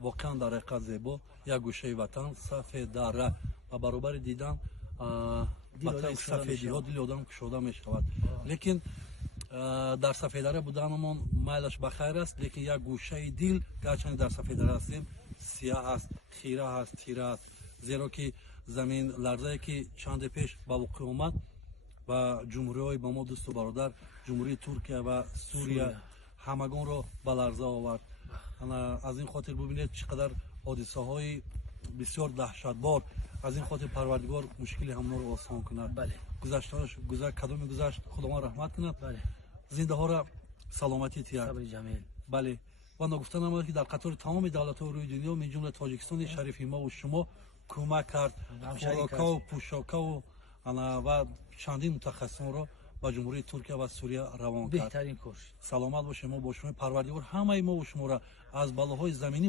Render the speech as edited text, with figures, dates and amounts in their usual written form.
واقعا در حقیقت زیبا یک گوشه وطن سفید داره و برابر دیدن سفیدی ها دل آدم گشوده می شود. لیکن در سفید دره بودنمون میلش بخیر است، لیکن یک گوشه دل گرچه در سفید دره هستیم سیاه است، خیره است، تیره است، زیرا که زمین لرزه که چند پیش با وقوع آمد و جمهوری های با ما دوست و برادر جمهوری ترکیه و سوریه همگان را به لرزه آورد. از این خاطر ببینید چقدر حادثه های بسیار دهشتبار. از این خاطر پروردگار مشکل همون رو آسان کند. بله. گذشته‌اش کدام گذشت خداوند رحمت کند. بله. زنده ها را سلامتی تیاد. صبر جمیل. بله. و نگفتن آمد که در قطار تمام دولت‌های روی دنیا من جمله تاجیکستان شریف ما و شما کمک کرد. خوراک‌ها و پوشاک‌ها و چندین متخصصان را با جمهوری ترکیه و سوریه روان کرد. بهترین کار. سلامت باشید. ما با شما پروردگار همه ما و شما را از بلاهای زمینی